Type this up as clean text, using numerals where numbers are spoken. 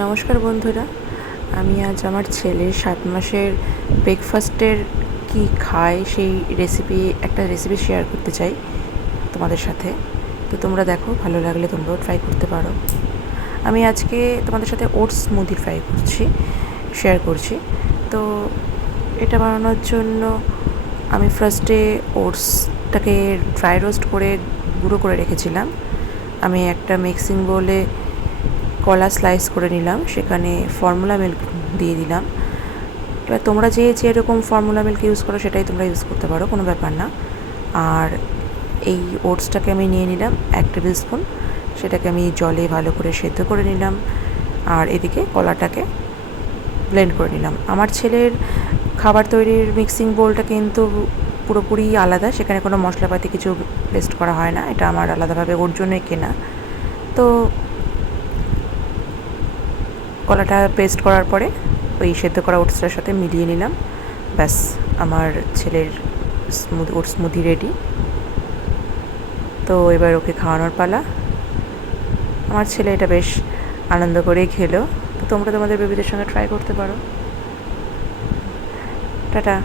নমস্কার বন্ধুরা, আমি আজ আমার ছেলের 7 মাসের ব্রেকফাস্টের কি খায় সেই একটা রেসিপি শেয়ার করতে চাই তোমাদের সাথে। তো তোমরা দেখো, ভালো লাগলে তোমরাও ট্রাই করতে পারো। আমি আজকে তোমাদের সাথে ওটস স্মুদি শেয়ার করছি। তো এটা বানানোর জন্য আমি ফার্স্টে ওটসটাকে ড্রাই রোস্ট করে গুঁড়ো করে রেখেছিলাম। আমি একটা মিক্সিং বোলে কলা স্লাইস করে নিলাম, সেখানে ফর্মুলা মিল্ক দিয়ে দিলাম। এবার তোমরা যেরকম ফর্মুলা মিল্ক ইউজ করো সেটাই তোমরা ইউজ করতে পারো, কোনো ব্যাপার না। আর এই ওটসটাকে আমি নিয়ে নিলাম 1 টেবিল স্পুন, সেটাকে আমি জলে ভালো করে সেদ্ধ করে নিলাম। আর এদিকে কলাটাকে ব্লেন্ড করে নিলাম। আমার ছেলের খাবার তৈরির মিক্সিং বোলটা কিন্তু পুরোপুরি আলাদা, সেখানে কোনো মশলাপাতি কিছু পেস্ট করা হয় না, এটা আমার আলাদাভাবে ওর জন্যই কেনা। তো কলাটা পেস্ট করার পরে ওই সেদ্ধ করা ওটসটার সাথে মিলিয়ে নিলাম। ব্যাস, আমার ছেলের ওটস স্মুদি রেডি। তো এবার ওকে খাওয়ানোর পালা। আমার ছেলে এটা বেশ আনন্দ করেই খেলো। তো তোমরা তোমাদের বেবিদের সঙ্গে ট্রাই করতে পারো। টাটা।